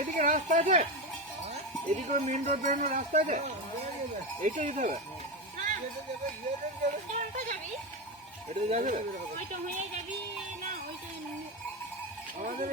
এদিকে রাস্তা আছে, এদিকে মেন রোড বেরোনোর রাস্তা আছে, এইটা যেতে হবে, এটা যাবে, ওইটা হয়ে যাবি না ওইটা আমাদের